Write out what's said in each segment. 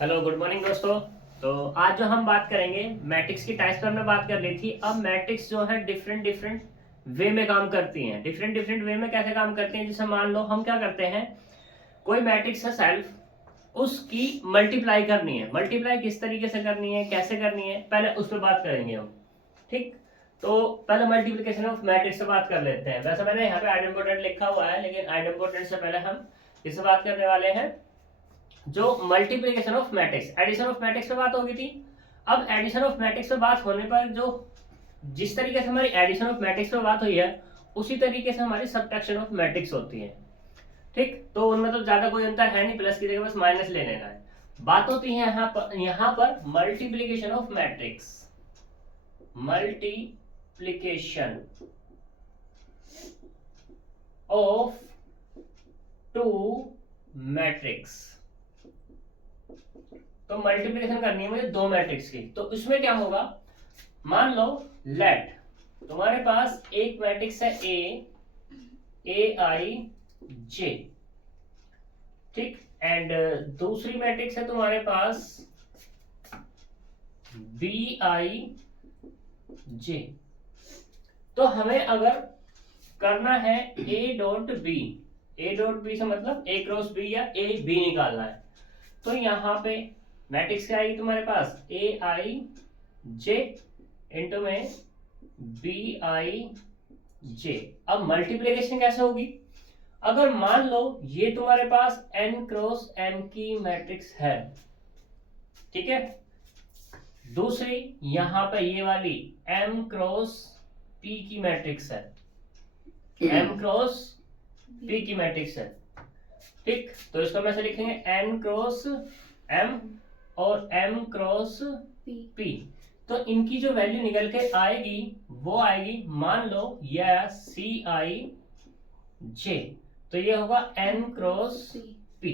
Hello good morning दोस्तों। तो आज जो हम बात करेंगे मैट्रिक्स की टाइप्स पर हमने बात कर ली थी। अब मैट्रिक्स जो है डिफरेंट डिफरेंट वे में काम करती हैं। डिफरेंट डिफरेंट वे में कैसे काम करती हैं, जैसे मान लो हम क्या करते हैं, कोई मैट्रिक्स है सेल्फ, उसकी मल्टीप्लाई करनी है। मल्टीप्लाई किस तरीके से करनी है, कैसे करनी है, पहले उस पर बात करेंगे हम। ठीक, तो पहले मल्टीप्लिकेशन ऑफ मैट्रिक्स से बात कर लेते हैं। वैसे मैंने यहाँ पे आइडेम्पोटेंट लिखा हुआ है, लेकिन आइडेम्पोटेंट से पहले हम इससे बात करने वाले हैं जो multiplication of matrix. Addition of matrix पे बात होगी थी। अब एडिशन ऑफ मैट्रिक्स पे बात होने पर जो जिस तरीके से हमारी एडिशन ऑफ मैट्रिक्स पे बात हुई है, उसी तरीके से हमारी सब्ट्रैक्शन ऑफ मैट्रिक्स होती है। ठीक, तो उनमें तो ज्यादा कोई अंतर है नहीं, प्लस की जगह बस माइनस ले लेना है। बात होती है यहाँ पर multiplication of matrix. Multiplication of two matrix. तो मल्टीप्लिकेशन करनी है मुझे दो मैट्रिक्स की, तो इसमें क्या होगा, मान लो लेट तुम्हारे पास एक मैट्रिक्स है ए आई जे, ठीक, एंड दूसरी मैट्रिक्स है तुम्हारे पास बी आई जे। तो हमें अगर करना है ए डॉट बी से मतलब ए क्रॉस बी या ए बी निकालना है, तो यहाँ पे मैट्रिक्स क्या आएगी तुम्हारे पास, ए आई जे इंटू में बी आई जे। अब मल्टीप्लिकेशन कैसे होगी, अगर मान लो ये तुम्हारे पास n क्रॉस m की मैट्रिक्स है, ठीक है, दूसरी यहां पे ये वाली m क्रॉस p की मैट्रिक्स है, m क्रॉस p की मैट्रिक्स है, ठीक, तो इसको हम ऐसे लिखेंगे n क्रॉस m और m क्रॉस p। तो इनकी जो वैल्यू निकल के आएगी वो आएगी, मान लो यह सी आई जे, तो ये होगा n क्रॉस p।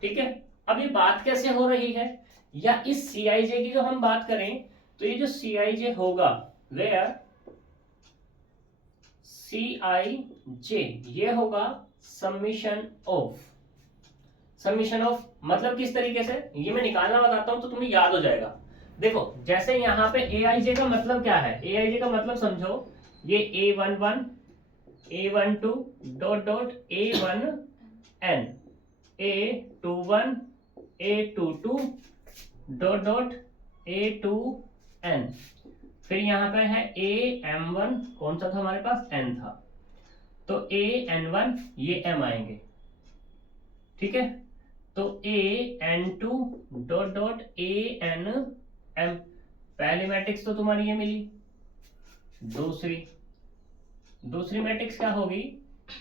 ठीक है, अब ये बात कैसे हो रही है, या इस सी आई जे की जो हम बात करें, तो ये जो सी आई जे होगा, वेयर सी आई जे, ये होगा समीशन ऑफ। समीशन ऑफ मतलब किस तरीके से, ये मैं निकालना बताता हूं तो तुम्हें याद हो जाएगा। देखो जैसे यहाँ पे ए आई जे का मतलब क्या है, ए आई जे का मतलब समझो, ये A11 A12 dot dot A1 n, A21 A22 dot dot A2n, फिर यहाँ पे है AM1, कौन सा था हमारे पास, n था, तो AN1 ये m आएंगे, ठीक है, तो AN2 डॉट डॉट ANM। पहली मैट्रिक्स तो तुम्हारी ये मिली, दूसरी मैट्रिक्स क्या होगी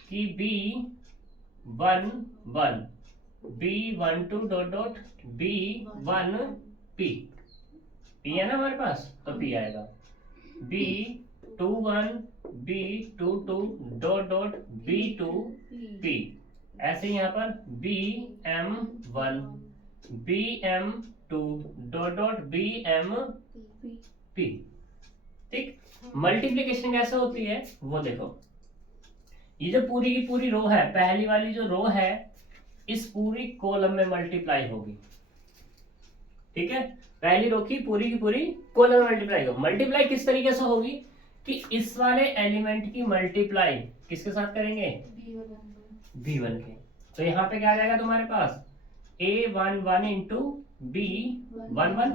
कि B11 B12 dot dot B1P, P है ना हमारे पास, तो P आएगा, B21 B22 dot dot B2P, ऐसे यहाँ पर BM1 BM2 dot dot BMP। ठीक, मल्टीप्लिकेशन कैसे होती है वो देखो, ये जो पूरी की पूरी रो है, पहली वाली जो रो है, इस पूरी कॉलम में मल्टीप्लाई होगी, ठीक है, पहली रो की पूरी कॉलम में मल्टीप्लाई होगी। मल्टीप्लाई किस तरीके से होगी कि इस वाले एलिमेंट की मल्टीप्लाई किसके साथ करेंगे, B1 के, तो यहाँ पे क्या आ जाएगा तुम्हारे पास A11 इंटू B11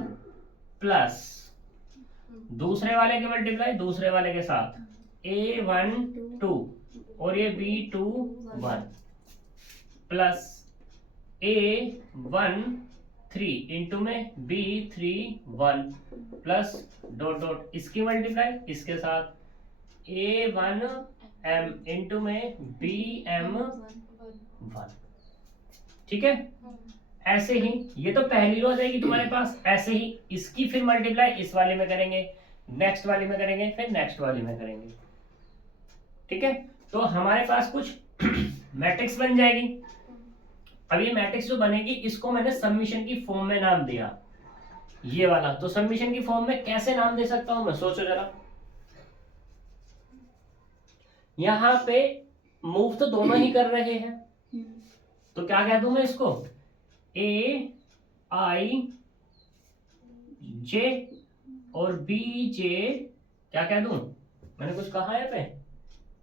प्लस दूसरे वाले के मल्टीप्लाई दूसरे वाले के साथ A12 और ये B21 प्लस A13 इंटू में B31 प्लस डॉट डॉट इसकी मल्टीप्लाई इसके साथ A1M इंटू में BM1, ठीक है। ऐसे ही ये तो पहली रो जाएगी तुम्हारे पास, ऐसे ही इसकी फिर मल्टीप्लाई इस वाले में करेंगे, नेक्स्ट वाले में करेंगे, फिर नेक्स्ट वाले में करेंगे, ठीक है, तो हमारे पास कुछ मैट्रिक्स बन जाएगी। अब ये मैट्रिक्स जो बनेगी इसको मैंने सबमिशन की फॉर्म में नाम दिया, ये वाला, तो सबमिशन की फॉर्म में कैसे नाम दे सकता हूं मैं, सोचो जरा। यहाँ पे मूव तो दोनों ही कर रहे हैं, तो क्या कह दूं मैं इसको, A आई जे और बी जे, क्या कह दूं, मैंने कुछ कहा है पे,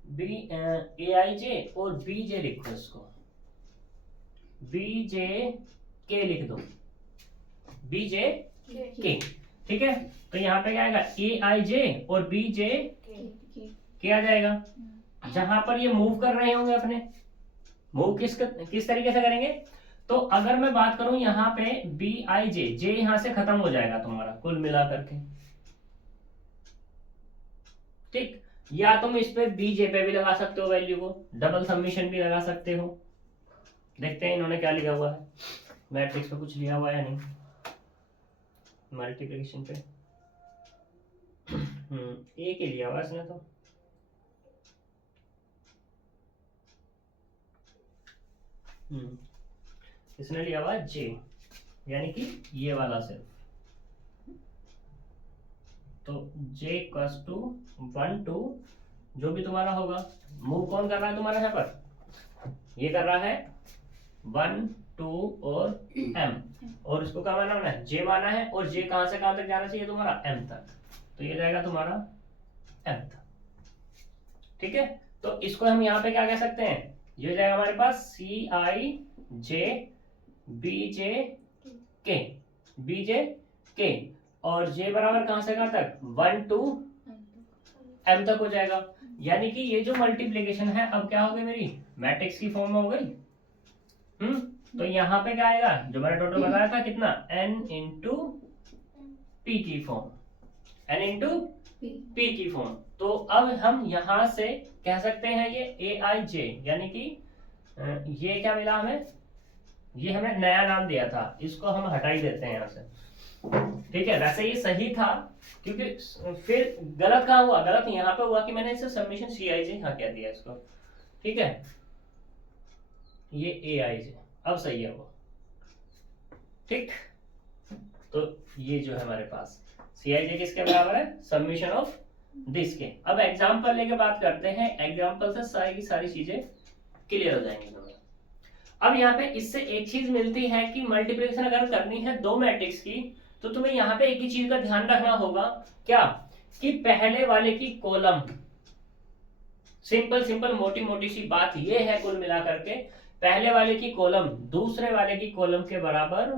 बी ए आई जे और बी जे लिखो, इसको बी जे के लिख दो, बी जे के, ठीक है। तो यहाँ पे क्या आएगा, ए आई जे और बी जे के आ जाएगा। जहां पर ये मूव कर रहे होंगे अपने, मूव किस तरीके से करेंगे, तो अगर मैं बात करूं यहाँ पे बी आई जे, जे यहां से खत्म हो जाएगा तुम्हारा कुल मिला करके, ठीक। या तुम इस पे बी जे पे भी लगा सकते हो वैल्यू को, डबल सबमिशन भी लगा सकते हो। देखते हैं इन्होंने क्या लिखा हुआ है, मैट्रिक्स पे कुछ लिखा हुआ है या नहीं, मल्टीप्लिकेशन पे ए के लिया हुआ इसने तो, इसने लिया हुआ जे, यानी कि ये वाला सिर्फ, तो j इक्वल्स टू 1 2, जो भी तुम्हारा होगा, मूव कौन कर रहा है तुम्हारा यहाँ पर, ये कर रहा है 1 2 और m, और इसको क्या माना है, j माना है, और j कहां से कहां तक जाना चाहिए तुम्हारा, m तक, तो ये जाएगा तुम्हारा m तक, ठीक है। तो इसको हम यहाँ पे क्या कह सकते हैं, ये हो जाएगा हमारे पास सी आई जे बी जे के, बी जे के, और j बराबर कहां से कहां तक, 1 2 m तक हो जाएगा। यानी कि ये जो मल्टीप्लिकेशन है अब क्या हो गई मेरी, मैट्रिक्स की फॉर्म में हो गई। तो यहाँ पे क्या आएगा, जो मैंने टोटल बताया था कितना, n इंटू पी की फॉर्म, n इंटू पी की फॉर्म। तो अब हम यहाँ से कह सकते हैं ये ए आई जे, यानी कि ये क्या मिला हमें, ये हमें नया नाम दिया था, इसको हम हटा ही देते हैं यहाँ से, ठीक है। वैसे ये सही था, क्योंकि फिर गलत कहाँ हुआ, गलत यहाँ पे हुआ कि मैंने इसे सबमिशन सी आई जे यहाँ कह दिया इसको, ठीक है, ये ए आई जे, अब सही है वो, ठीक। तो ये जो है हमारे पास सी आई जे किसके बराबर है, सबमिशन ऑफ दिस के। अब एग्जाम्पल लेके बात करते हैं, एग्जाम्पल से सारी की सारी चीजें क्लियर हो जाएंगी। अब यहाँ पे इससे एक चीज मिलती है कि मल्टीप्लिकेशन अगर करनी है दो मैट्रिक्स की, तो तुम्हें यहाँ पे एक ही चीज का ध्यान रखना होगा, क्या, कि पहले वाले की कॉलम, सिंपल मोटी मोटी सी बात ये है कुल मिलाकर के, पहले वाले की कॉलम दूसरे वाले की कॉलम के बराबर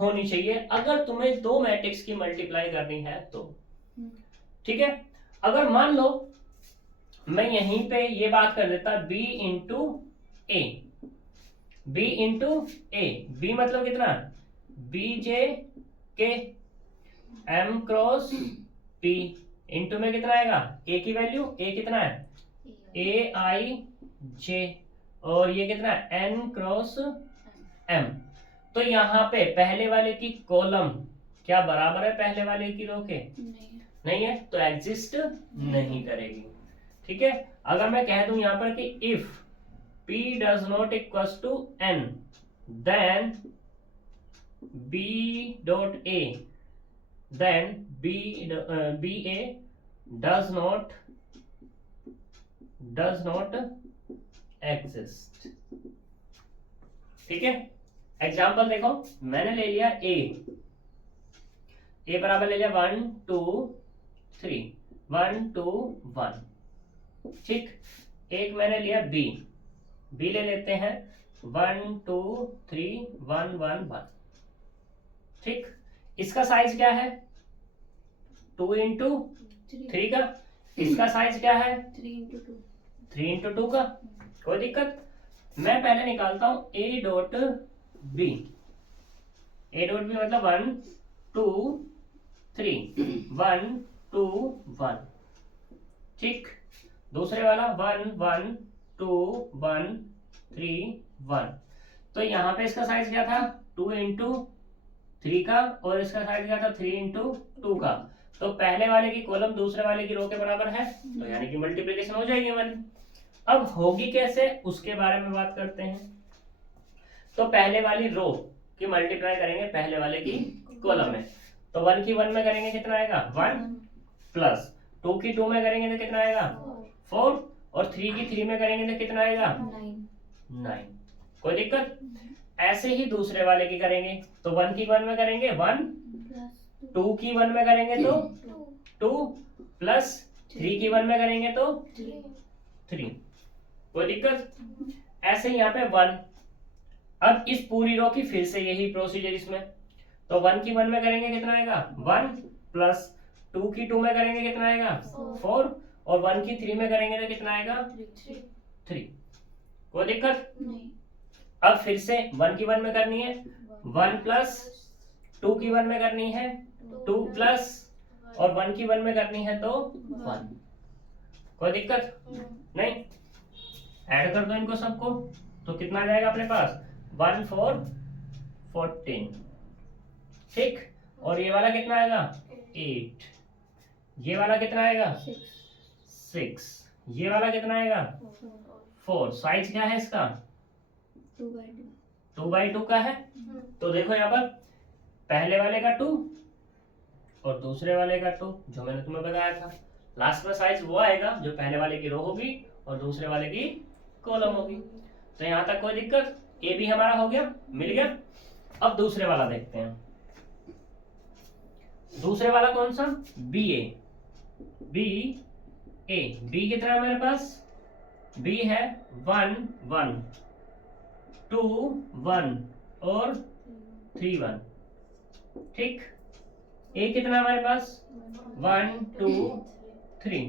होनी चाहिए, अगर तुम्हें दो मैट्रिक्स की मल्टीप्लाई करनी है तो, ठीक है। अगर मान लो मैं यहीं पे ये बात कर देता b इंटू ए, b इंटू ए, बी मतलब कितना, बी जे के m क्रॉस p, इंटू में कितना आएगा, a की वैल्यू, a कितना है, ए आई जे, और ये कितना है, n क्रॉस m। तो यहाँ पे पहले वाले की कॉलम क्या बराबर है पहले वाले की रो के, नहीं है, तो एग्जिस्ट नहीं करेगी, ठीक है। अगर मैं कह दूं यहाँ पर कि if p does not equals to n, then b dot a, then b a does not exist, ठीक है। एग्जाम्पल देखो, मैंने ले लिया a बराबर ले लिया 1 2 3, 1 2 1, ठीक। एक मैंने लिया b ले लेते हैं 1 2 3 1 1 1, ठीक। इसका साइज क्या है, 2 इंटू 3 का, इसका साइज क्या है 3 इंटू 2 का, कोई दिक्कत। मैं पहले निकालता हूं a डॉट बी, मतलब 1 2 3 1 2 1, ठीक। दूसरे वाला 1 1 2 1 3 1, तो यहाँ पे इसका साइज क्या था 2 इंटू 3 का, और इसका साइज क्या था 3 इंटू 2 का। तो पहले वाले की कॉलम दूसरे वाले की रो के बराबर है, तो यानी कि मल्टीप्लिकेशन हो जाएगी हमारी। अब होगी कैसे उसके बारे में बात करते हैं। तो पहले वाली रो की मल्टीप्लाई करेंगे पहले वाले की कॉलम में, तो 1 की 1 में करेंगे कितना आएगा 1, प्लस 2 की 2 में करेंगे तो कितना आएगा 4, और 3 की 3 में करेंगे तो कितना आएगा 9। कोई दिक्कत। ऐसे ही दूसरे वाले की करेंगे, तो 1 की 1 में करेंगे 1, 2 की 1 में करेंगे तो 2 प्लस 3 की 1 में करेंगे तो 3। कोई दिक्कत? ऐसे ही यहाँ पे 1। अब इस पूरी रो की फिर से यही प्रोसीजर इसमें, तो 1 की 1 में करेंगे कितना आएगा 1 प्लस 2 की 2 में करेंगे कितना आएगा 4 और 1 की 3 में करेंगे तो कितना आएगा 3। कोई दिक्कत नहीं। अब फिर से 1 की 1 में करनी है 1 प्लस 2 की 1 में करनी है 2 प्लस और 1 की 1 में करनी है तो 1। कोई दिक्कत नहीं। ऐड कर दो इनको सबको, तो कितना आ जाएगा अपने पास 1 4 14। ठीक, और ये वाला कितना आएगा 8, ये वाला कितना आएगा 6, ये वाला कितना आएगा 4। साइज क्या है इसका 2x2 का है। तो देखो यहाँ पर पहले वाले का 2 और दूसरे वाले का 2, जो मैंने तुम्हें बताया था। लास्ट में साइज वो आएगा जो पहले वाले की रो होगी और दूसरे वाले की कॉलम होगी। तो यहाँ तक कोई दिक्कत? ए भी हमारा हो गया, मिल गया। अब दूसरे वाला देखते हैं। दूसरे वाला कौन सा बी ए। बी ए, बी कितना है मेरे पास, बी है 1 1 2 1 और 3 1। ठीक, ए कितना हमारे पास 1 2 3,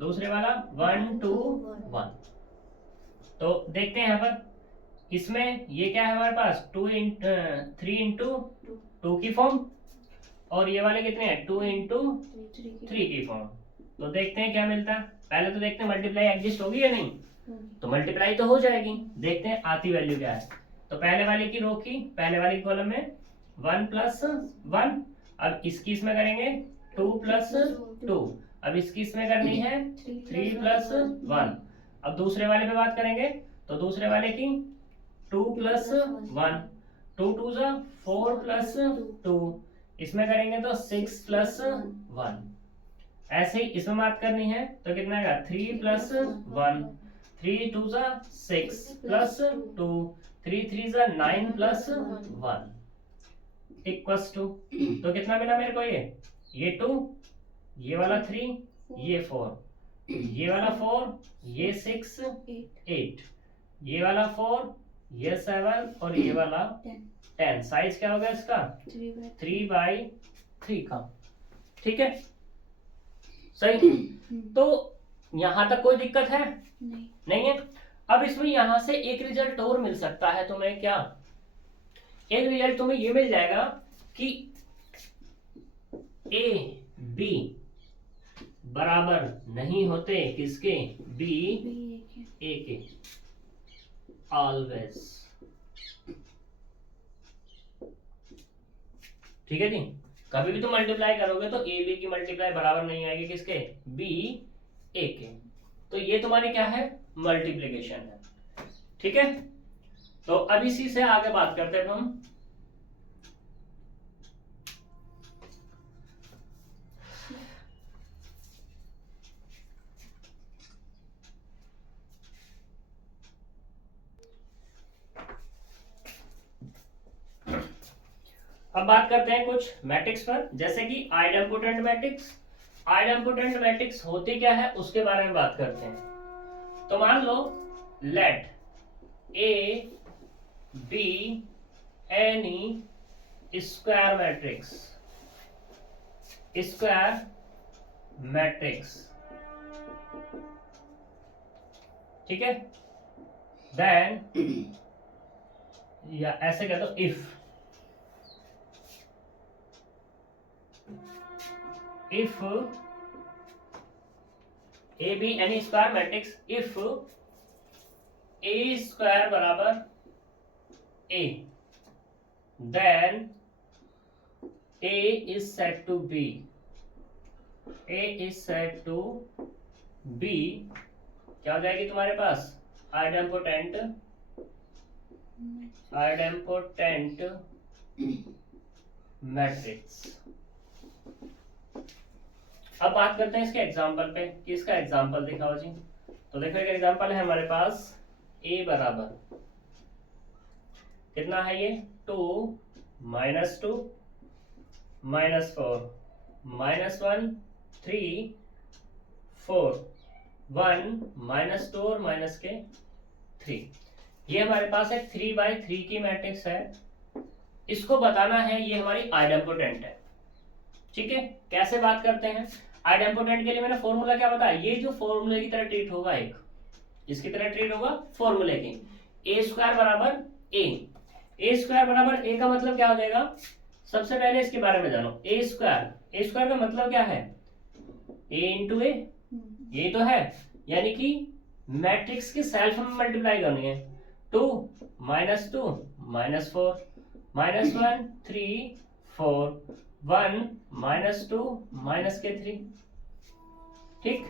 दूसरे वाला 1 2 1। तो देखते हैं यहाँ पर इसमें ये क्या है हमारे पास 3 इंटू 2 की फॉर्म, और ये वाले कितने हैं 2 इंटू 3 की फॉर्म। तो देखते हैं क्या मिलता है। पहले तो देखते हैं मल्टीप्लाई एग्जिस्ट होगी या नहीं, तो मल्टीप्लाई तो हो जाएगी। देखते हैं आती वैल्यू क्या है। तो पहले वाले की रो की पहले वाले की कॉलम में 1 प्लस 1, अब इसकी इसमें करेंगे 2 प्लस 2, अब इसकी इसमें करनी है 3 प्लस 1। अब दूसरे वाले पे बात करेंगे, तो दूसरे वाले की 2 प्लस 1, 2 2 4 प्लस 2, इसमें करेंगे तो 6 प्लस 1। ऐसे ही इसमें बात करनी है तो कितना आएगा 3 plus 1, 3 2 6 plus 2, 3 3 9 plus 1 equals to, तो कितना मिला मेरे को ये 2, ये वाला 3, ये 4, ये वाला 4, ये 6 8, ये वाला 4, ये 7 और ये वाला 10। साइज क्या होगा इसका 3/3 का। ठीक है, सही। तो यहां तक कोई दिक्कत है नहीं है। अब इसमें यहां से एक रिजल्ट और मिल सकता है तुम्हें। क्या एक रिजल्ट तुम्हें ये मिल जाएगा कि ए बी बराबर नहीं होते किसके, बी ए के, ऑलवेज। ठीक है जी, कभी भी तुम मल्टीप्लाई करोगे तो ए बी की मल्टीप्लाई बराबर नहीं आएगी किसके, बी ए के। तो ये तुम्हारी क्या है, मल्टीप्लिकेशन है। ठीक है, तो अब इसी से आगे बात करते हैं हम। अब बात करते हैं कुछ मैट्रिक्स पर, जैसे कि आइडेम्पोटेंट मैट्रिक्स। आइडेम्पोटेंट मैट्रिक्स होती क्या है उसके बारे में बात करते हैं। तो मान लो let A be any square matrix, square matrix. ठीक है, देन या ऐसे कह दो if A be any square matrix, if A square बराबर A, then A is set to be, A is set to be. क्या हो जाएगी तुम्हारे पास, आइडेम्पोटेंट मैट्रिक्स। अब बात करते हैं इसके एग्जांपल पे कि इसका एग्जांपल दिखाओ जी। तो देखो एक एग्जांपल है हमारे पास, ए बराबर कितना है ये 2 -2 -4 -1 3 4 1 -2 और माइनस के 3। ये हमारे पास एक 3x3 की मैट्रिक्स है। इसको बताना है ये हमारी आइडेम्पोटेंट है। ठीक है, कैसे बात करते हैं आइडेम्पोटेंट के लिए? मैंने फॉर्मूला क्या बताया, ये जो फॉर्मूले की तरह ट्रीट होगा, एक इसकी तरह ट्रीट होगा फॉर्मूले की। ए स्क्वायर बराबर ए स्क्वायर बराबर ए का मतलब क्या हो जाएगा? सबसे पहले इसके बारे में जानो। ए स्क्वायर का मतलब क्या है? ए इंटू ए, ये तो है, यानी कि मैट्रिक्स की सेल्फ में मल्टीप्लाई करनी है। 2 -2 -4 -1 3 4 1 -2 माइनस के 3। ठीक,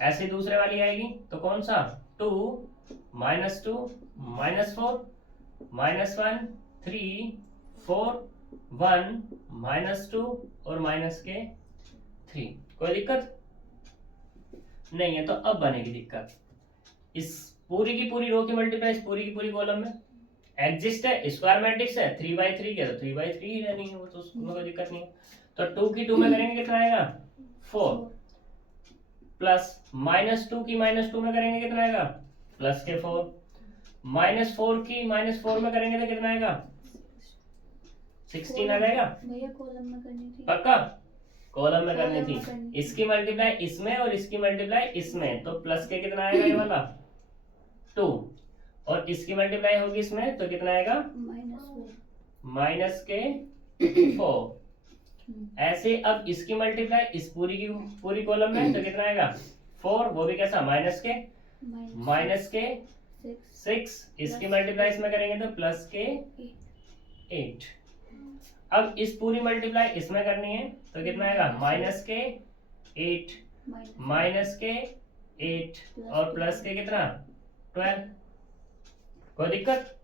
ऐसे दूसरे वाली आएगी तो कौन सा? 2 -2 -4 -1 3 4 1 -2 और माइनस के 3। कोई दिक्कत नहीं है? तो अब बनेगी दिक्कत। इस पूरी की पूरी रो की मल्टीप्लाई इस पूरी की पूरी कॉलम में एग्जिस्ट है, स्क्वायर मैट्रिक्स है, 3x3 के तो 3x3 ही रहनी है, वो तो उसमें कोई दिक्कत नहीं है। तो 2 की 2 में करेंगे कितना आएगा? 4 प्लस -2 की -2 में करेंगे कितना आएगा? प्लस के 4 -4 की -4 में करेंगे तो कितना आएगा? 16 आ जाएगा। भैया कॉलम में करनी थी। पक्का कॉलम में करनी थी। इसकी मल्टीप्लाई इसमें और इसकी मल्टीप्लाई इसमें, तो प्लस के कितना आएगा? ये वाला 2 और इसकी मल्टीप्लाई होगी इसमें तो कितना आएगा? माइनस के 4। ऐसे अब इसकी मल्टीप्लाई इस पूरी की पूरी कॉलम में तो कितना आएगा? 4, वो भी कैसा? माइनस के 6। इसकी मल्टीप्लाई इसमें करेंगे तो प्लस के 8। अब इस पूरी मल्टीप्लाई इसमें करनी है तो कितना आएगा? माइनस के 8 और प्लस के कितना? 12। कोई दिक्कत?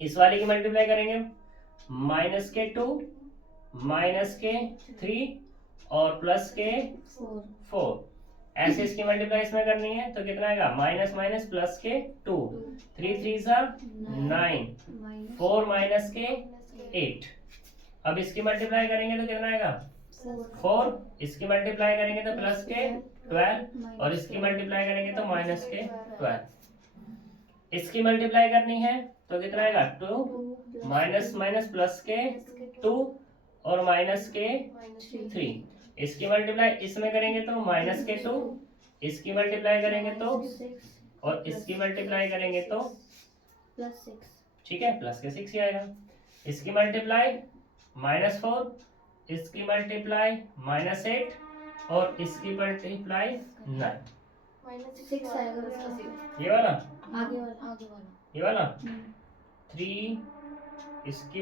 इस वाले की मल्टीप्लाई करेंगे माइनस के 2 माइनस के 3 और प्लस के 4। ऐसे इसकी मल्टीप्लाई इसमें करनी है तो कितना आएगा? माइनस माइनस प्लस के 2 3 3 9 4 माइनस के 8। अब इसकी मल्टीप्लाई करेंगे तो कितना आएगा? 4। इसकी मल्टीप्लाई करेंगे तो प्लस के 12 और इसकी मल्टीप्लाई करेंगे तो माइनस के 12। इसकी मल्टीप्लाई करनी है तो कितना आएगा? 2 माइनस माइनस प्लस के 2 और माइनस के 3। इसकी मल्टीप्लाई इसमें करेंगे तो माइनस के 2, इसकी मल्टीप्लाई करेंगे तो और इसकी मल्टीप्लाई करेंगे तो प्लस 6। ठीक है, प्लस के 6 ही आएगा। इसकी मल्टीप्लाई -4, इसकी मल्टीप्लाई -8 और इसकी मल्टीप्लाई 9। -6 आएगा उसका। ये वाला आगे वाला ये वाला 3 इसकी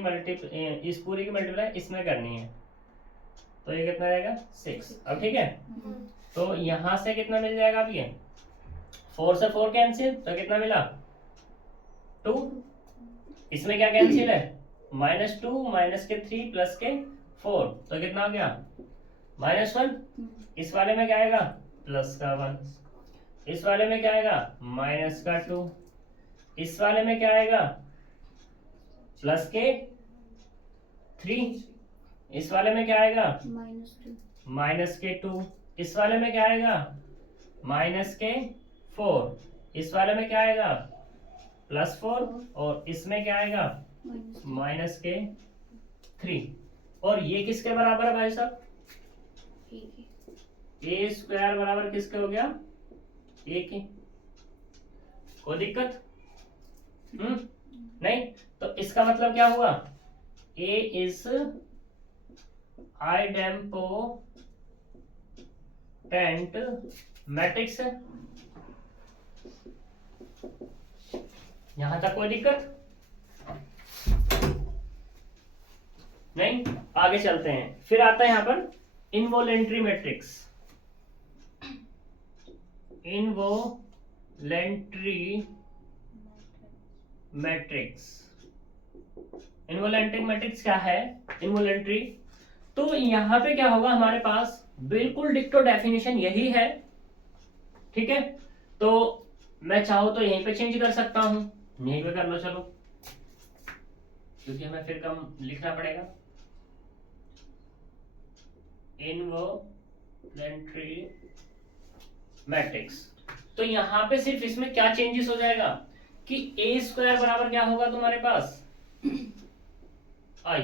इस पूरी की मल्टीप्लाई इसमें करनी है तो ये कितना आएगा? 6। अब ठीक है, तो यहां से कितना मिल जाएगा? अब ये 4 से 4 कैंसिल तो कितना मिला? 2। इसमें क्या कैंसिल है? -2 माइनस के 3 प्लस के 4 तो कितना हो गया? -1। इस वाले में क्या आएगा? प्लस का 1। इस वाले में क्या आएगा? माइनस का 2। इस वाले में क्या आएगा? प्लस के 3। इस वाले में क्या आएगा? माइनस के 2। इस वाले में क्या आएगा? माइनस के 4। इस वाले में क्या आएगा? +4 और इसमें क्या आएगा? माइनस के 3। और ये किसके बराबर है भाई साहब? ए स्क्वायर बराबर किसके हो गया? ए के। कोई दिक्कत नहीं? तो इसका मतलब क्या हुआ? ए इज आइडेम्पोटेंट मैट्रिक्स है। यहां तक कोई दिक्कत नहीं? आगे चलते हैं। फिर आता है यहां पर इनवोलेंट्री मैट्रिक्स। इनवोलेंट्री मैट्रिक्स क्या है? इनवोलेंट्री तो यहां पे क्या होगा? हमारे पास बिल्कुल डिक्टो डेफिनेशन यही है। ठीक है, तो मैं चाहूं तो यहीं पे चेंज कर सकता हूं, यहीं पे कर लो। चलो क्योंकि हमें फिर कम लिखना पड़ेगा। Involuntary matrix. तो यहाँ पे सिर्फ इसमें क्या चेंजेस हो जाएगा कि ए स्क्वायर बराबर क्या होगा तुम्हारे पास, आई।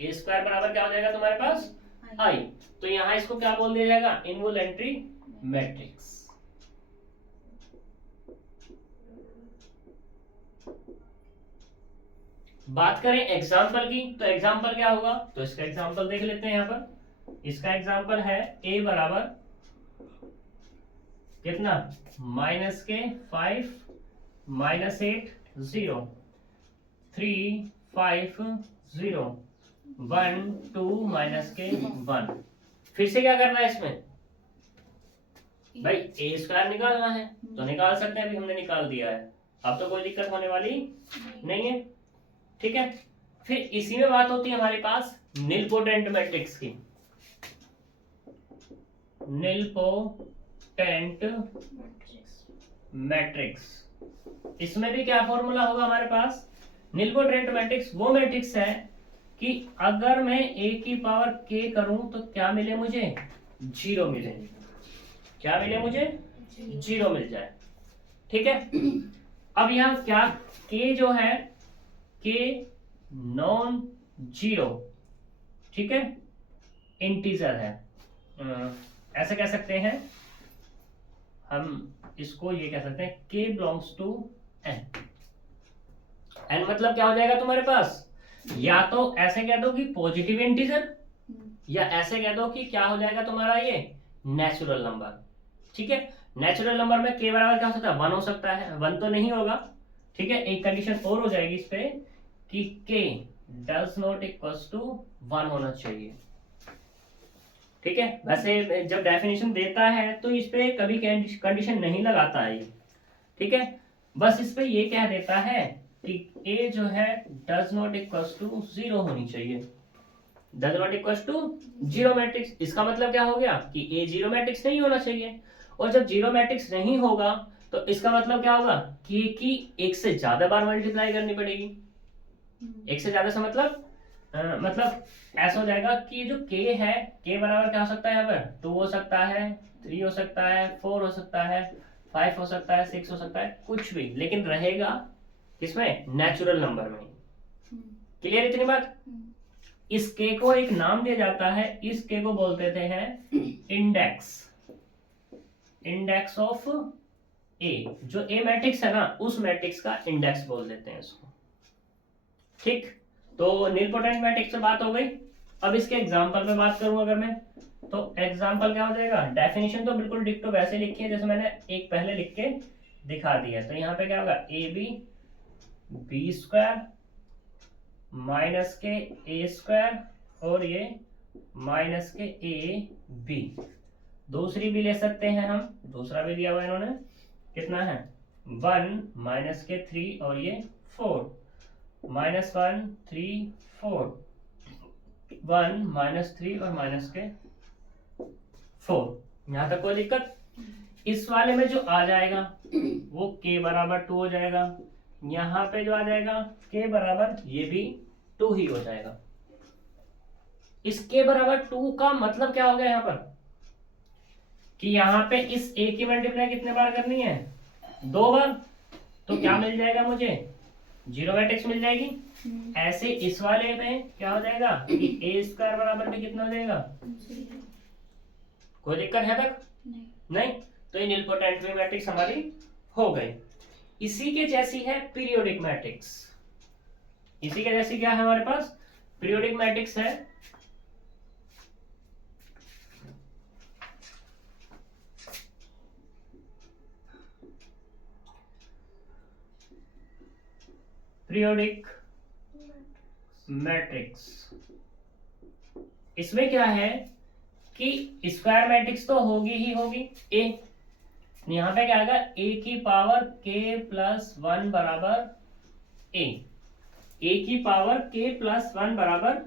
ए स्क्वायर बराबर क्या हो जाएगा तुम्हारे पास, आई। तो यहाँ इसको क्या बोल दिया जाएगा, इनवॉलेंट्री मैट्रिक्स। बात करें एग्जाम्पल की, तो एग्जाम्पल क्या होगा, तो इसका एग्जाम्पल देख लेते हैं। यहाँ पर इसका एग्जाम्पल है ए बराबर कितना, माइनस के 5 माइनस 8 0 3 5 0 1 2 माइनस के 1। फिर से क्या करना है इसमें भाई, ए स्क्वायर निकालना है तो निकाल सकते हैं, अभी हमने निकाल दिया है, अब तो कोई दिक्कत होने वाली नहीं है। ठीक है, फिर इसी में बात होती है हमारे पास निलपोटेंट मैट्रिक्स की। निलपोटेंट मैट्रिक्स, इसमें भी क्या फॉर्मूला होगा हमारे पास, निलपोटेंट मैट्रिक्स वो मैट्रिक्स है कि अगर मैं a की पावर k करूं तो क्या मिले मुझे, 0 मिले। क्या मिले मुझे, 0 मिल जाए। ठीक है, अब यहाँ क्या k जो है k नॉन जीरो, ठीक है, इंटीजर है। ऐसे कह सकते हैं हम इसको, ये कह सकते हैं k belongs to n। n मतलब क्या हो जाएगा तुम्हारे पास, या तो ऐसे कह दो कि पॉजिटिव इंटीजर, या ऐसे कह दो कि क्या हो जाएगा तुम्हारा ये नेचुरल नंबर। ठीक है, नेचुरल नंबर में k बराबर क्या हो सकता है, 1 हो सकता है, 1 तो नहीं होगा। ठीक है, एक कंडीशन और हो जाएगी इस पे कि k does not equals to 1 होना चाहिए। ठीक है, वैसे जब डेफिनेशन देता है तो इस पे कभी कंडीशन नहीं लगाता है ये। ठीक है, बस इस पे ये कह देता है कि a जो है डज नॉट इक्वल्स टू 0 होनी चाहिए। Does not equals to 0 matrix, इसका मतलब क्या हो गया कि a 0 मैट्रिक्स नहीं होना चाहिए। और जब 0 मैट्रिक्स नहीं होगा तो इसका मतलब क्या होगा कि a की एक से ज्यादा बार मल्टीप्लाई करनी पड़ेगी। एक से ज्यादा से मतलब ऐसा हो जाएगा कि जो k है, k बराबर क्या हो सकता है, यहाँ पर 2 हो सकता है, 3 हो सकता है, 4 हो सकता है, 5 हो सकता है, 6 हो सकता है, कुछ भी, लेकिन रहेगा किसमें, नेचुरल नंबर में। क्लियर इतनी बात। इस k को एक नाम दिया जाता है, इस k को बोल देते हैं इंडेक्स, इंडेक्स ऑफ a। जो a मैट्रिक्स है ना, उस मैट्रिक्स का इंडेक्स बोल देते हैं इसको। ठीक, तो निलपोटेंट मैट्रिक्स से बात हो गई। अब इसके एग्जांपल पे बात करूं अगर मैं, तो एग्जांपल क्या हो जाएगा, डेफिनेशन तो बिल्कुल डिक्टो वैसे लिखी है जैसे मैंने एक पहले लिख के दिखा दिया। तो यहाँ पे क्या होगा, A B B square minus k A square और ये माइनस के ए बी। दूसरी भी ले सकते हैं हम, दूसरा भी दिया हुआ इन्होंने, कितना है 1 माइनस के 3 और ये 4, -1 3 4, 1 -3 और माइनस के 4। यहां तक कोई दिक्कत। इस वाले में जो आ जाएगा वो k बराबर 2 हो जाएगा, यहाँ पे जो आ जाएगा k बराबर ये भी 2 ही हो जाएगा। इस k बराबर 2 का मतलब क्या हो गया यहाँ पर कि यहाँ पे इस a की मल्टीप्लाई कितने बार करनी है, 2 बार। तो क्या मिल जाएगा मुझे, 0 मैट्रिक्स मिल जाएगी। ऐसे इस वाले में क्या हो जाएगा कि a स्क्वायर बराबर में कितना हो जाएगा, कोई दिक्कत है तक नहीं। तो ये निलपोटेंट मैट्रिक्स हमारी हो गई। इसी के जैसी है पीरियोडिक मैट्रिक्स। इसी के जैसी क्या है हमारे पास, पीरियोडिक मैट्रिक्स है। पीरियोडिक मैट्रिक्स, इसमें क्या है कि स्क्वायर मैट्रिक्स तो होगी ही होगी ए, यहाँ पे क्या आएगा a की पावर k प्लस 1 बराबर a, a की पावर k प्लस 1 बराबर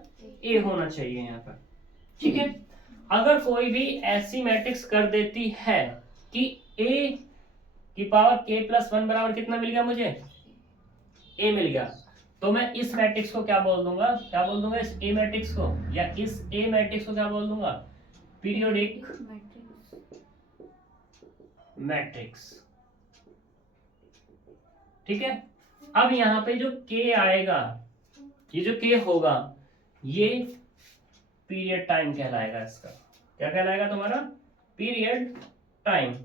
a होना चाहिए यहाँ पर। ठीक है, अगर कोई भी ऐसी मैट्रिक्स कर देती है कि a की पावर k प्लस 1 बराबर कितना मिल गया मुझे, a मिल गया, तो मैं इस मैट्रिक्स को क्या बोल दूंगा, इस ए मैट्रिक्स को, या इस ए मैट्रिक्स को क्या बोल दूंगा, पीरियोडिक मैट्रिक्स। ठीक है। अब यहाँ पे जो के आएगा, ये जो के होगा, ये पीरियड टाइम कहलाएगा। इसका क्या कहलाएगा तुम्हारा, पीरियड टाइम।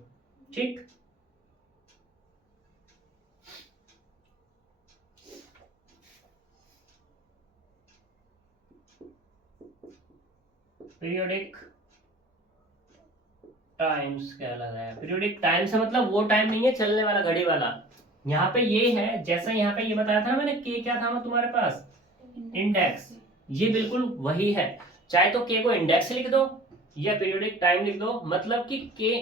ठीक। पीरियोडिक टाइम्स कहलाता है। पीरियोडिक टाइम से मतलब वो टाइम नहीं है चलने वाला, घड़ी वाला। यहाँ पे ये है, जैसा यहाँ पे ये बताया था ना मैंने, के क्या था तुम्हारे पास, इंडेक्स। ये बिल्कुल वही है। चाहे तो के को इंडेक्स लिख दो या पीरियोडिक टाइम लिख दो, मतलब कि के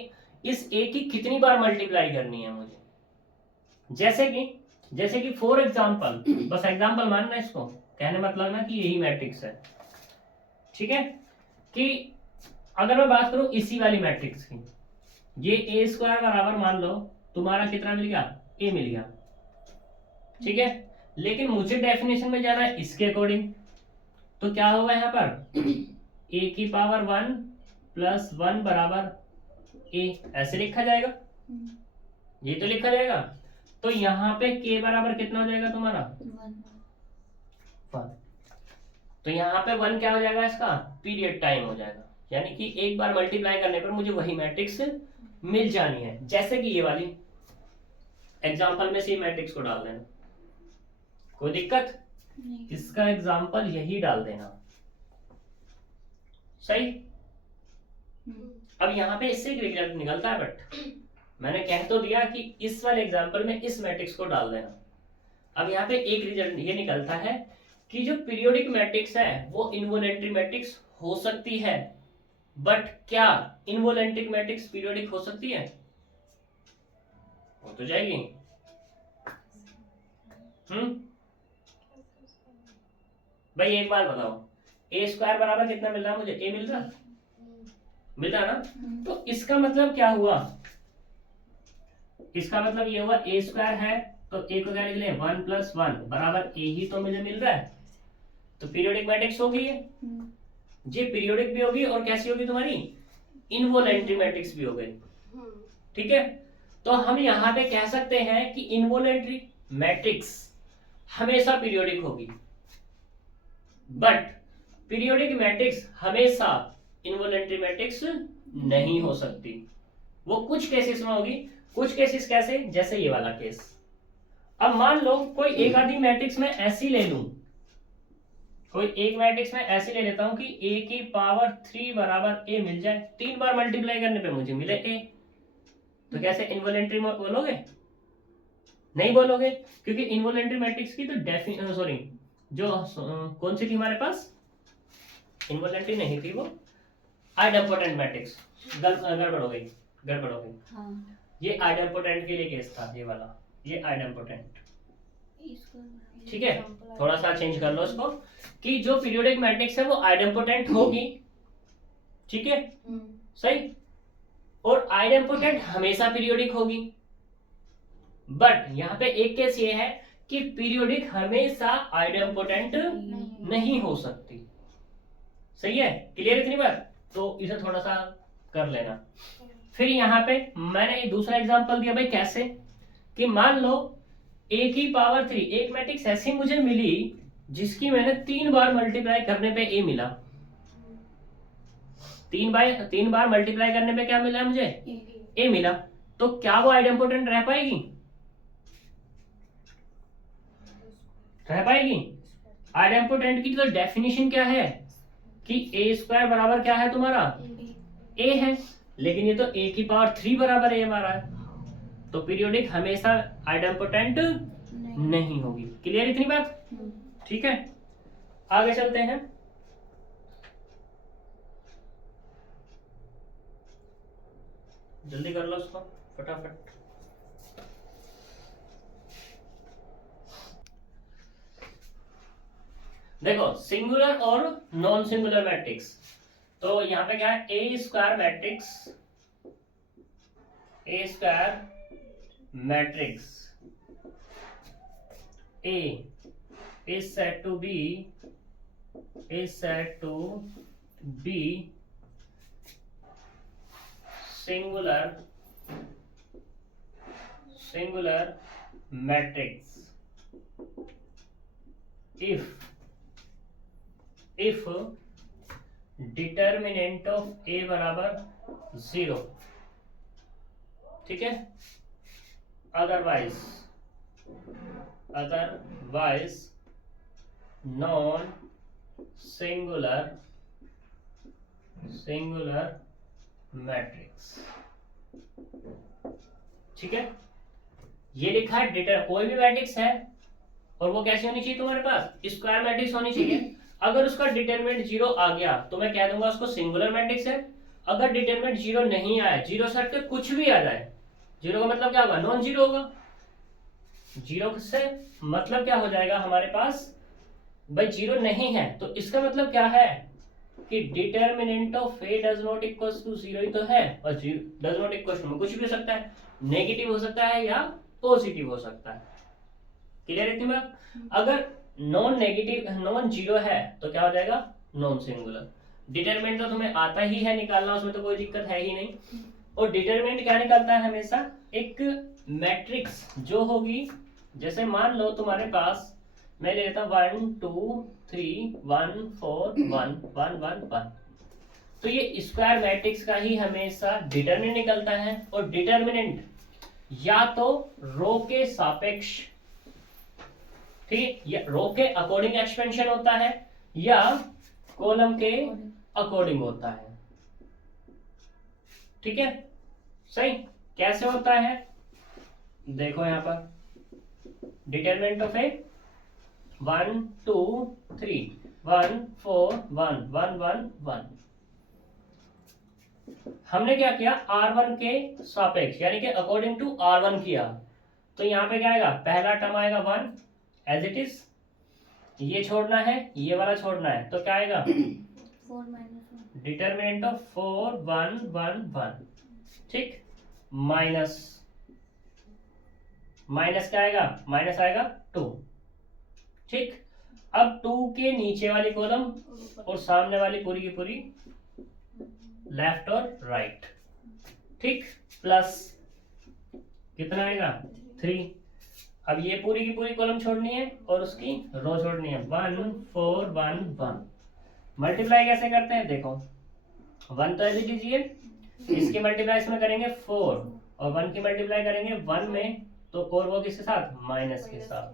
इस ए की कितनी बार मल्टीप्लाई करनी है मुझे। जैसे कि फॉर एग्जाम्पल, बस एग्जाम्पल मानना इसको, कहने मतलब ना कि यही मैट्रिक्स है। ठीक है। कि अगर मैं बात करूं इसी वाली मैट्रिक्स की, ये ए स्क्वायर बराबर मान लो तुम्हारा कितना मिल गया, ए मिल गया। ठीक है। लेकिन मुझे डेफिनेशन में जाना है इसके अकॉर्डिंग, तो क्या होगा यहाँ पर, ए की पावर 1 प्लस 1 बराबर ए, ऐसे लिखा जाएगा। ये तो लिखा जाएगा। तो यहाँ पे के बराबर कितना हो जाएगा तुम्हारा, 1। तो यहाँ पे 1 क्या हो जाएगा, इसका पीरियड टाइम हो जाएगा। यानी कि एक बार मल्टीप्लाई करने पर मुझे वही मैट्रिक्स मिल जानी है। जैसे कि ये वाली एग्जांपल में से मैट्रिक्स को डाल देना, कोई दिक्कत, इसका एग्जांपल यही डाल देना। सही। अब यहाँ पे इससे एक रिजल्ट निकलता है, बट मैंने कह तो दिया कि इस वाले एग्जांपल में इस मैट्रिक्स को डाल देना। अब यहाँ पे एक रिजल्ट ये निकलता है कि जो पीरियोडिक मैट्रिक्स है वो इनवोलेंट्री मैट्रिक्स हो सकती है, बट क्या इनवोलेंट्री मैट्रिक्स पीरियोडिक हो सकती है, हो तो जाएगी। भाई एक बार बताओ, ए स्क्वायर बराबर कितना मिल रहा है मुझे, ए मिल रहा ना। तो इसका मतलब क्या हुआ, इसका मतलब ये हुआ ए स्क्वायर है तो ए को क्या लिख लें, 1 प्लस 1 बराबर ए ही तो मुझे मिल रहा है। तो पीरियोडिक मैट्रिक्स होगी ये पीरियोडिक भी होगी और कैसी होगी तुम्हारी, इनवोलेंट्री मैट्रिक्स भी हो गई। ठीक है। तो हम यहाँ पे कह सकते हैं कि इनवोलेंट्री मैट्रिक्स हमेशा पीरियोडिक होगी, बट पीरियोडिक मैट्रिक्स हमेशा इनवोलेंट्री मैट्रिक्स नहीं हो सकती। वो कुछ केसेस में होगी। कुछ केसेस कैसे, जैसे ये वाला केस। अब मान लो कोई एक आधी मैट्रिक्स में ऐसी ले लूं, कोई एक मैट्रिक्स में ऐसे ले लेता हूं कि a की पावर 3 बराबर a मिल जाए, 3 बार मल्टीप्लाई करने पे मुझे मिले a। तो कैसे, इनवोलेंट्री बोलोगे, नहीं बोलोगे, क्योंकि इनवोलेंट्री मैट्रिक्स की तो सॉरी जो कौन सी थी हमारे पास, इनवोलेंट्री नहीं थी, वो आइडेम्पोटेंट मैट्रिक्स। गड़बड़ हो गई। हाँ। ये आइडेम्पोटेंट के लिए केस था, ये वाला, ये आइडेम्पोटेंट। ठीक है। थोड़ा सा चेंज कर लो इसको, कि जो पीरियोडिक मैट्रिक्स है वो आइडेम्पोटेंट होगी। ठीक है। सही। और आइडेम्पोटेंट हमेशा पीरियोडिक होगी, बट यहाँ पे एक केस ये है कि पीरियोडिक हमेशा आइडेम्पोटेंट नहीं हो सकती। सही है, क्लियर इतनी बात। तो इसे थोड़ा सा कर लेना। फिर यहाँ पे मैंने एक दूसरा एग्जांपल दिया भाई, कैसे कि मान लो a की पावर 3, एक मैट्रिक्स ऐसी मुझे मिली जिसकी मैंने 3 बार मल्टीप्लाई करने पे a मिला। 3 बार मल्टीप्लाई करने पे क्या मिला मुझे, a मिला। तो क्या वो आइडेम्पोटेंट रह पाएगी, आइडेम्पोटेंट की तो डेफिनेशन क्या है कि a स्क्वायर बराबर क्या है तुम्हारा, a है। लेकिन ये तो a की पावर 3 बराबर a हमारा है, तो पीरियोडिक हमेशा आइडेम्पोटेंट नहीं होगी। क्लियर इतनी बात। ठीक है, आगे चलते हैं। जल्दी कर लो उसको फटाफट। देखो सिंगुलर और नॉन सिंगुलर मैट्रिक्स, तो यहाँ पे क्या है, a square matrix A is said to be singular matrix if determinant of A बराबर 0, ठीक है। अदरवाइज नॉन सिंगुलर मैट्रिक्स, ठीक है। ये लिखा है कोई भी मैट्रिक्स है और वो कैसी होनी चाहिए तुम्हारे पास, स्क्वायर मैट्रिक्स होनी चाहिए। अगर उसका डिटरमिनेंट 0 आ गया तो मैं कह दूंगा उसको सिंगुलर मैट्रिक्स है। अगर डिटरमिनेंट 0 नहीं आया, 0 से हटके कुछ भी आ जाए, 0 का मतलब क्या होगा, नॉन जीरो होगा। 0 से मतलब क्या हो जाएगा हमारे पास, भाई 0 नहीं है, तो इसका मतलब क्या है कि determinant of A does not equals to 0 ही तो है, और डज नॉट इक्वल्स टू में कुछ भी हो सकता है, नेगेटिव हो सकता है या पॉजिटिव हो सकता है। क्लियर है तुम्हें? अगर नॉन नेगेटिव नॉन जीरो है तो क्या हो जाएगा, नॉन सिंगुलर। डिटरमिनेंट तो तुम्हें आता ही है निकालना, उसमें तो कोई दिक्कत है ही नहीं। और डिटरमिनेंट क्या निकालता है हमेशा, एक मैट्रिक्स जो होगी, जैसे मान लो तुम्हारे पास मैं ले लेता 1 2 3 1 4 1 1 1 1, तो ये स्क्वायर मैट्रिक्स का ही हमेशा डिटरमिनेंट निकलता है। और डिटरमिनेंट या तो रो के सापेक्ष, ठीक, या रो के अकॉर्डिंग एक्सपेंशन होता है या कॉलम के अकॉर्डिंग होता है, ठीक है। सही कैसे होता है, देखो यहां पर डिटरमिनेंट ऑफ ए 1 2 3 1 4 1 1 1 1, हमने क्या किया, R1 के सापेक्ष यानी कि अकॉर्डिंग टू R1 किया, तो यहाँ पे क्या आएगा, पहला टर्म आएगा 1 एज इट इज, ये छोड़ना है ये वाला छोड़ना है, तो क्या आएगा 4 - 1 डिटरमिनेंट ऑफ 4 1 1 1, ठीक। माइनस क्या आएगा, माइनस आएगा 2, ठीक। अब 2 के नीचे वाली कॉलम और सामने वाली पूरी की पूरी लेफ्ट और राइट, ठीक, प्लस कितना आएगा 3। अब ये पूरी की पूरी कॉलम छोड़नी है और उसकी रो छोड़नी है, 1 4 1 1। मल्टीप्लाई कैसे करते हैं, देखो 1 तो ऐसे कीजिए, इसकी मल्टीप्लाई इसमें करेंगे 4 और 1 की मल्टीप्लाई करेंगे 1 में, तो और वो किसके साथ, माइनस के साथ,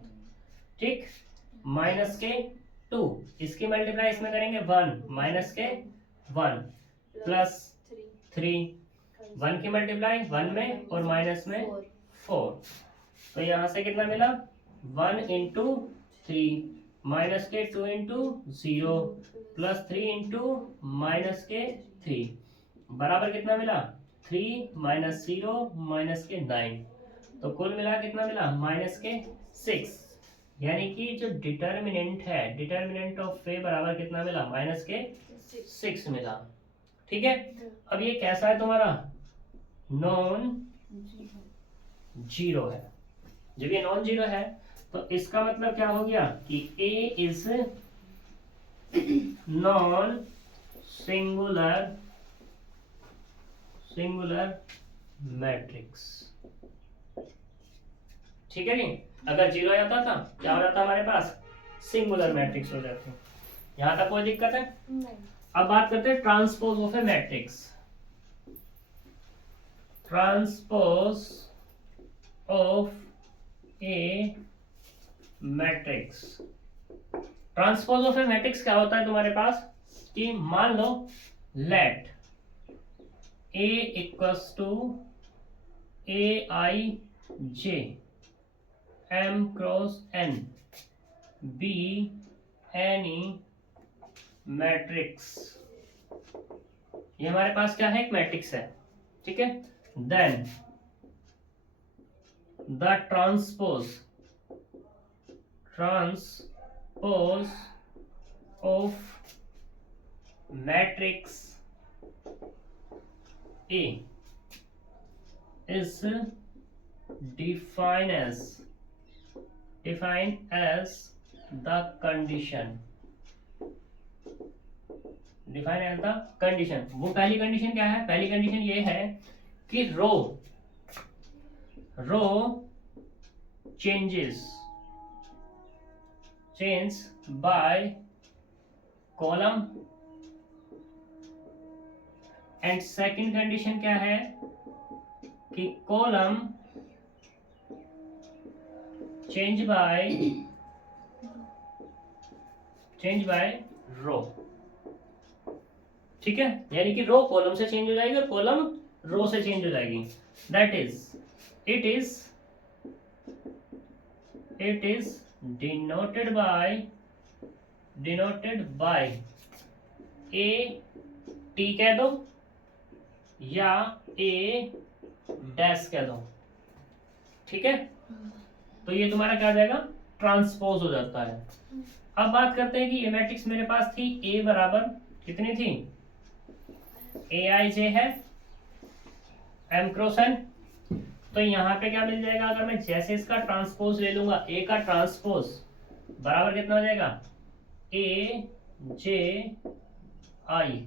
ठीक। माइनस के 2, इसकी मल्टीप्लाई इसमें करेंगे 1 माइनस के 1 प्लस 3, 1 की मल्टीप्लाई 1 में और माइनस में 4, तो यहां से कितना मिला 1 इंटू 3 माइनस के 2 इंटू 0 प्लस 3 इंटू माइनस के 3 बराबर कितना मिला 3 माइनस 0 माइनस के 9, तो कुल मिला कितना मिला माइनस के 6, यानी कि जो डिटर्मिनेंट है, डिटर्मिनेंट ऑफ ए बराबर कितना मिला, माइनस के 6 मिला, ठीक है। अब ये कैसा है तुम्हारा, नॉन जीरो है। जब ये नॉन जीरो है तो इसका मतलब क्या हो गया कि ए इज नॉन सिंगुलर मैट्रिक्स, ठीक है। नहीं, अगर जीरो आता था क्या हो जाता हमारे पास, सिंगुलर मैट्रिक्स हो जाती। यहां तक कोई दिक्कत है नहीं। अब बात करते हैं transpose of a matrix. Transpose of a matrix, transpose of a matrix क्या होता है तुम्हारे पास, कि मान लो let A equals to A I J M cross N be any matrix, ये हमारे पास क्या है, एक मैट्रिक्स है, ठीक है। Then the transpose of matrix A is defined as the condition, define as the condition. वो पहली कंडीशन क्या है? पहली कंडीशन ये है कि row change by column, and second condition क्या है कि कॉलम चेंज बाय रो। ठीक है, यानी कि रो कॉलम से चेंज हो जाएगी और कॉलम रो से चेंज हो जाएगी। That is it is denoted by A T कह दो या ए डैश कह दो। ठीक है, तो ये तुम्हारा क्या हो जाएगा? ट्रांसपोज हो जाता है। अब बात करते हैं कि ये मैट्रिक्स मेरे पास थी ए बराबर कितनी थी? ए आई जे है एम क्रॉस एन। तो यहाँ पे क्या मिल जाएगा? अगर मैं जैसे इसका ट्रांसपोज ले लूंगा, ए का ट्रांसपोज बराबर कितना हो जाएगा? ए जे आई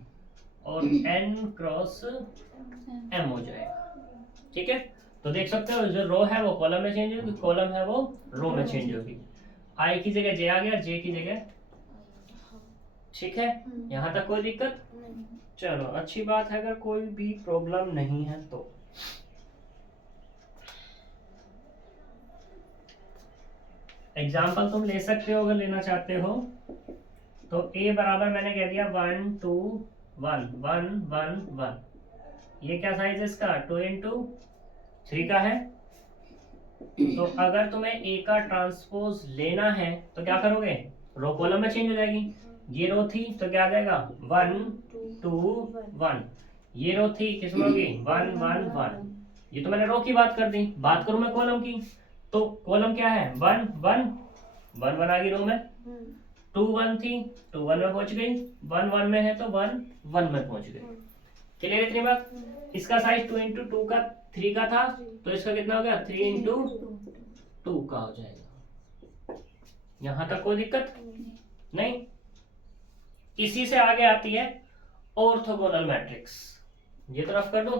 और एन क्रॉस एम हो जाएगा। ठीक है, तो देख सकते हो जो रो है वो कॉलम में चेंज होगी, कॉलम है वो रो में चेंज होगी। आई की जगह जे आ गया, जे की जगह। ठीक है, यहाँ तक कोई दिक्कत? चलो अच्छी बात है, अगर कोई भी प्रॉब्लम नहीं है तो। एग्जाम्पल तुम ले सकते हो अगर लेना चाहते हो तो। ए बराबर मैंने कह दिया 1 2 1 1 1 1। ये क्या साइज है इसका? 2 into 3 का है। तो अगर तुम्हें ए का ट्रांसपोज लेना है तो क्या करोगे? रो कॉलम में चेंज हो जाएगी। ये रो थी तो क्या आ जाएगा? 1 2 1। ये रो थी किसमें होगी? 1 1 1। ये तो मैंने रो की बात कर दी, बात करूं मैं कॉलम की तो कॉलम क्या है? 1 1 1 1 आ गई रो में। 2 1 थी, 2 1 में पहुंच गई। 1 1 में है तो 1 1 में पहुंच गई। क्लियर इतनी बात? इसका साइज 2 into 2 का 3 का था तो इसका कितना हो गया? 3 into 2 का हो जाएगा। यहां तक कोई दिक्कत नहीं। इसी से आगे आती है ऑर्थोगोनल मैट्रिक्स। ये तो रफ कर दूं।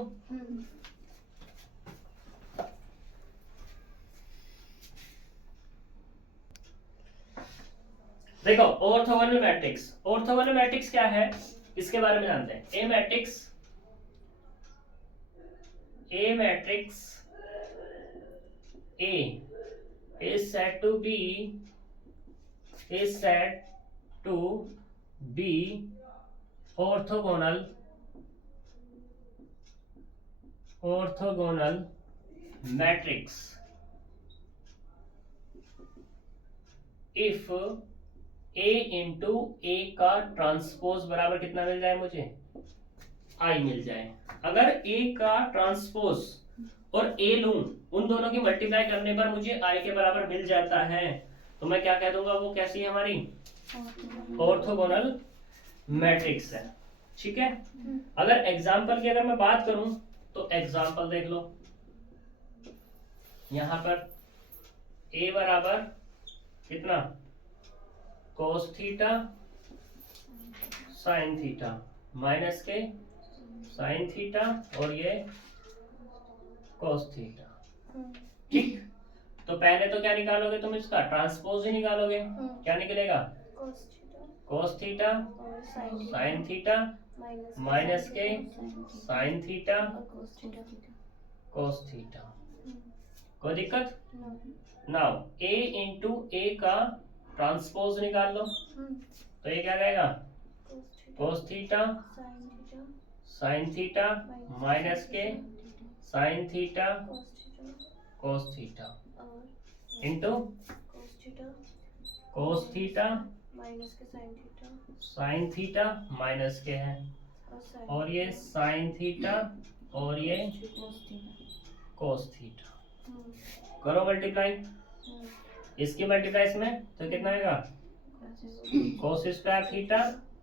देखो ऑर्थोगोनल मैट्रिक्स क्या है इसके बारे में जानते हैं। ए matrix A is said to be orthogonal matrix if A into A का ट्रांसपोज बराबर कितना मिल जाए मुझे? I मिल जाए। अगर A का ट्रांसपोज और A लूं, उन दोनों की मल्टीप्लाई करने पर मुझे I के बराबर मिल जाता है तो मैं क्या कह दूंगा? वो कैसी है हमारी? ऑर्थोगोनल मैट्रिक्स है। ठीक है, अगर एग्जाम्पल की अगर मैं बात करूं तो एग्जाम्पल देख लो। यहां पर A बराबर कितना? कोस थीटा साइन थीटा माइनस के साइन थीटा और ये कोस थीटा। ठीक, तो पहले तो क्या निकालोगे तुम? इसका ट्रांसपोज ही निकालोगे। क्या निकलेगा? Cos theta sine theta minus के साइन थीटा कोस थीटा। कोई दिक्कत? नाउ A इंटू A का ट्रांसपोज निकाल लो तो ये क्या रहेगा? Cos theta sine theta minus के sine theta cos theta into cos theta sine theta minus के है और ये साइन थीटा और ये कोस थीटा। करो मल्टीप्लाई। इसकी मल्टीप्लाई इसमें तो कितना आएगा? Cos square theta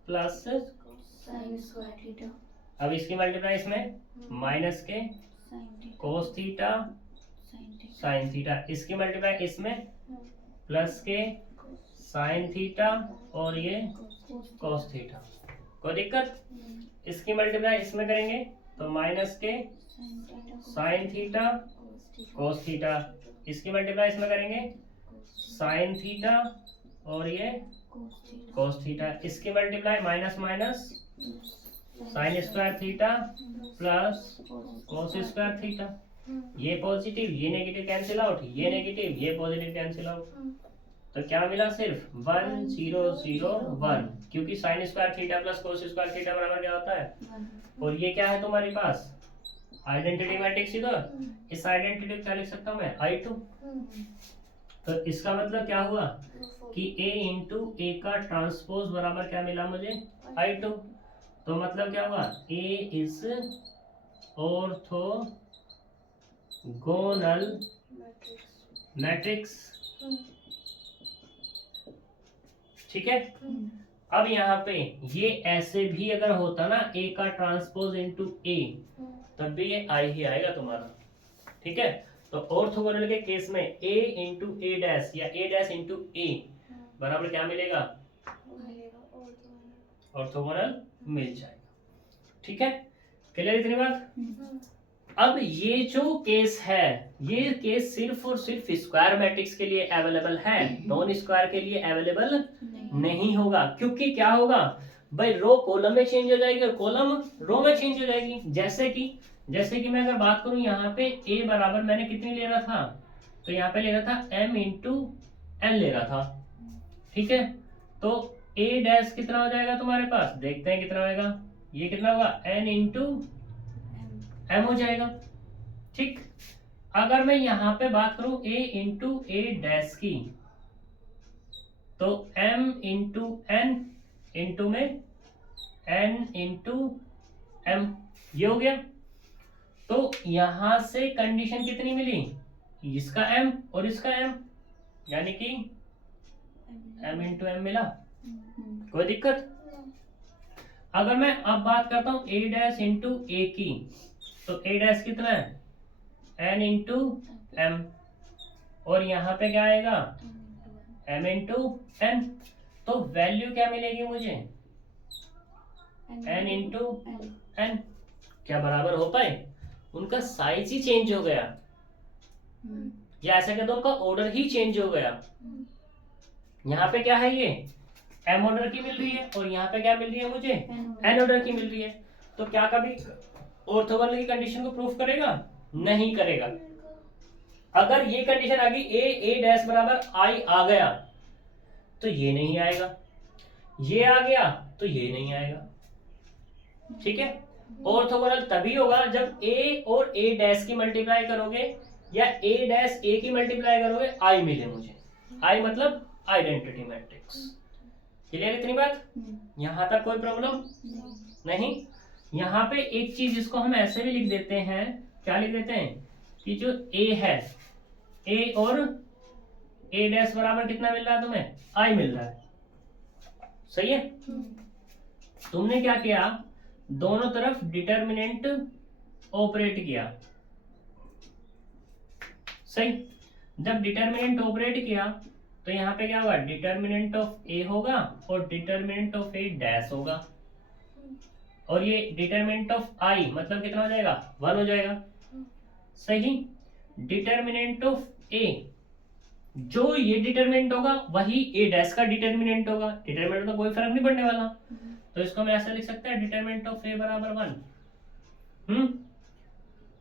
plus sine square theta. अब इसकी मल्टीप्लाई इसमें माइनस के कोस थीटा साइन थीटा। इसकी मल्टीप्लाई इसमें प्लस के साइन थीटा और ये कॉस थीटा। कोई दिक्कत? इसकी मल्टीप्लाई इसमें करेंगे तो माइनस के साइन थीटा कॉस थीटा। इसकी मल्टीप्लाई इसमें करेंगे साइन थीटा और ये कॉस थीटा। इसकी multiply minus minus sign square theta plus cos square theta. ये पॉजिटिव ये नेगेटिव कैंसिल आउट, ये नेगेटिव ये पॉजिटिव कैंसिल आउट। तो क्या मिला? सिर्फ 1 0 0 1, क्योंकि sign square theta plus cos square theta बराबर क्या होता है? और ये क्या है तुम्हारे पास? Identity matrix. इधर इस आइडेंटिटी क्या लिख सकता हूँ मैं? I2। तो इसका मतलब क्या हुआ कि A इंटू ए का ट्रांसपोज बराबर क्या मिला मुझे? I2। तो मतलब क्या हुआ? A is orthogonal matrix. ठीक है। अब यहाँ पे ये ऐसे भी अगर होता ना A का ट्रांसपोज इंटू A, तब भी ये I ही आएगा तुम्हारा। ठीक है। तो ऑर्थोगोनल के केस में A इंटू ए डैश या A डैश इंटू A बराबर क्या मिलेगा? ऑर्थोगोनल मिल जाएगा। ठीक है, क्लियर इतनी बात? अब ये जो केस है, ये केस सिर्फ और सिर्फ स्क्वायर मैट्रिक्स के लिए अवेलेबल है, नॉन स्क्वायर के लिए अवेलेबल नहीं होगा। क्योंकि क्या होगा भाई? रो कॉलम में चेंज हो जाएगी और कॉलम रो में चेंज हो जाएगी। जैसे कि मैं अगर बात करूं यहाँ पे A बराबर मैंने कितनी ले रहा था? तो यहाँ पे ले रहा था M इंटू N ले रहा था। ठीक है। तो A डैश कितना हो जाएगा तुम्हारे पास? देखते हैं कितना होगा। ये कितना होगा? N इंटू M हो जाएगा। ठीक। अगर मैं यहाँ पे बात करूं A इंटू ए डैश की, तो M इंटू N इंटू में N इंटू M, ये हो गया। तो यहां से कंडीशन कितनी मिली? इसका M और इसका M, यानी कि M इंटू M मिला। कोई दिक्कत? अगर मैं अब बात करता हूं A डैश इंटू ए की, तो A डैश कितना है? N इंटू M, और यहाँ पे क्या आएगा? M into N। तो वैल्यू क्या मिलेगी मुझे? N into N। क्या बराबर हो पाए? उनका साइज ही चेंज हो गया, या ऐसा कहते उनका ऑर्डर ही चेंज हो गया। यहाँ पे क्या है? ये M ऑर्डर की मिल रही है और यहाँ पे क्या मिल रही है मुझे? N ऑर्डर की मिल रही है। तो क्या कभी ऑर्थोगोनल की कंडीशन को प्रूफ करेगा? नहीं करेगा। अगर ये कंडीशन आ गई A डैश बराबर I आ गया, तो ये नहीं आएगा। ये आ गया तो ये नहीं आएगा। ठीक है। ऑर्थोगोनल तभी होगा जब A और A डैश की मल्टीप्लाई करोगे या A डैश A की मल्टीप्लाई करोगे I मिले मुझे। I मतलब आइडेंटिटी मैट्रिक्स। क्लियर इतनी बात? यहां तक कोई प्रॉब्लम नहीं? यहाँ पे एक चीज इसको हम ऐसे भी लिख देते हैं, क्या लिख देते हैं कि जो A है, A और A डैश बराबर कितना मिल रहा है तुम्हें? I मिल रहा है। सही है। तुमने क्या किया? दोनों तरफ डिटर्मिनेंट ऑपरेट किया। सही। जब डिटर्मिनेंट ऑपरेट किया तो यहाँ पे क्या होगा? डिटर्मिनेंट ऑफ A होगा और डिटर्मिनेंट ऑफ A डैश होगा, और ये डिटर्मिनेंट ऑफ I मतलब कितना हो जाएगा? 1 हो जाएगा। सही। डिटर्मिनेंट ऑफ A, जो ये डिटर्मिनेंट होगा वही A डैश का डिटर्मिनेंट होगा। डिटर्मिनेंट तो कोई फर्क नहीं पड़ने वाला, तो इसको मैं ऐसा लिख सकता है डिटर्मिनेंट ऑफ A बराबर 1।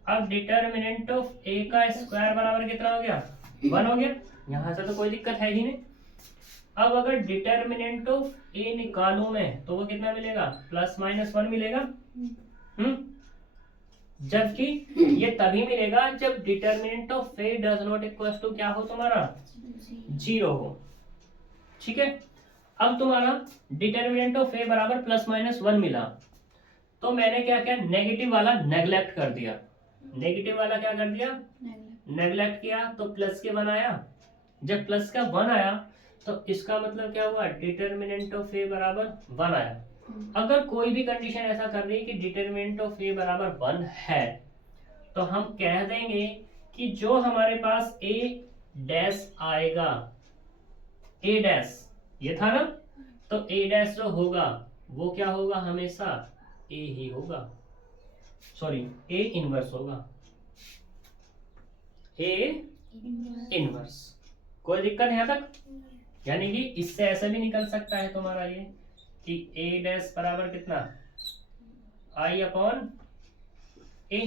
अब डिटर्मिनेंट ऑफ A का स्क्वायर बराबर कितना हो गया? 1 हो गया। यहां से तो कोई दिक्कत है ही नहीं। अब अगर डिटर्मिनेंट ऑफ A निकालूं मैं, तो वो कितना मिलेगा? प्लस माइनस 1 मिलेगा। जबकि ये तभी मिलेगा जब determinant of A does not equal to क्या हो तुम्हारा? 0 हो। ठीक है। अब तुम्हारा डिटर्मिनेंट ऑफ A बराबर प्लस माइनस 1 मिला, तो मैंने क्या किया? नेगेटिव वाला नेग्लेक्ट कर दिया। नेगेटिव वाला क्या कर दिया? नेग्लेक्ट किया। तो प्लस के 1 आया। जब प्लस का 1 आया तो इसका मतलब क्या हुआ? डिटर्मिनेंट ऑफ A बराबर 1 आया। अगर कोई भी कंडीशन ऐसा कर रही है कि डिटर्मिनेंट ऑफ A बराबर 1 है, तो हम कह देंगे कि जो हमारे पास A डैश आएगा, A डैश ये था ना, तो ए डैश जो होगा वो क्या होगा, हमेशा ए ही होगा, सॉरी ए इनवर्स होगा, ए इनवर्स। कोई दिक्कत है यहाँ तक? यानी कि इससे ऐसा भी निकल सकता है तुम्हारा ये कि ए डैश बराबर कितना, आई अपॉन ए।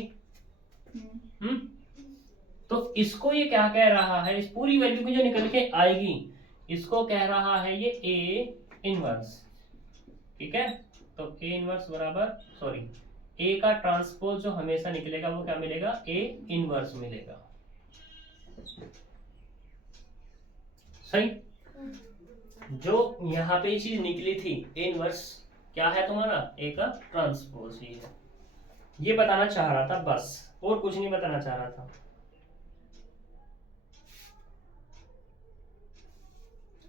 तो इसको ये क्या कह रहा है, इस पूरी वैल्यू की जो निकल के आएगी इसको कह रहा है ये ए इनवर्स। ठीक है, तो ए इनवर्स बराबर, सॉरी ए का ट्रांसपोज जो हमेशा निकलेगा वो क्या मिलेगा, ए इनवर्स मिलेगा। सही, जो यहाँ पे चीज निकली थी ए इनवर्स क्या है तुम्हारा, ए का ट्रांसपोज ही है। ये बताना चाह रहा था बस, और कुछ नहीं बताना चाह रहा था।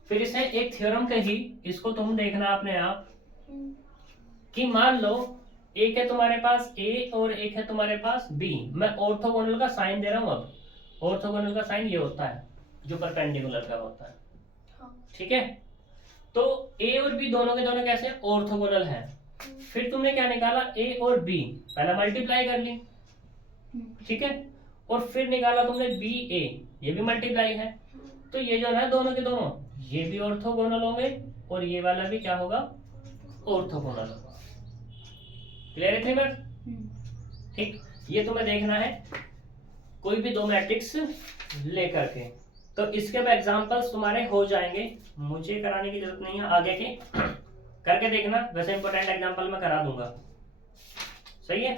फिर इसे एक थ्योरम कही, इसको तुम देखना अपने आप कि मान लो एक है तुम्हारे पास ए और एक है तुम्हारे पास बी। मैं ऑर्थोगोनल का साइन दे रहा हूं। अब ऑर्थोगोनल का साइन ये होता है जो परपेंडिकुलर का होता है। ठीक है, तो ए और बी दोनों के दोनों कैसे ऑर्थोगोनल हैं। फिर तुमने क्या निकाला, ए और बी पहला मल्टीप्लाई कर ली, ठीक है, और फिर निकाला तुमने बी ए, ये भी मल्टीप्लाई है। तो ये जो है दोनों के दोनों ये भी ऑर्थोगोनल होंगे और ये वाला भी क्या होगा, ऑर्थोगोनल होगा। क्लियर है बात? ठीक, ये तुम्हें देखना है कोई भी दो मैट्रिक्स लेकर के, तो इसके अब एग्जांपल्स तुम्हारे हो जाएंगे, मुझे कराने की जरूरत नहीं है, आगे के करके देखना। वैसे इंपॉर्टेंट एग्जांपल मैं करा दूंगा। सही है,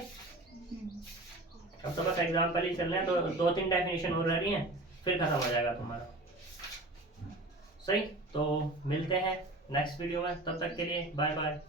अब तो बस एग्जांपल ही चल रहे हैं, तो 2-3 डेफिनेशन हो रही हैं, फिर खत्म हो जाएगा तुम्हारा। सही, तो मिलते हैं नेक्स्ट वीडियो में, तब तक के लिए बाय बाय।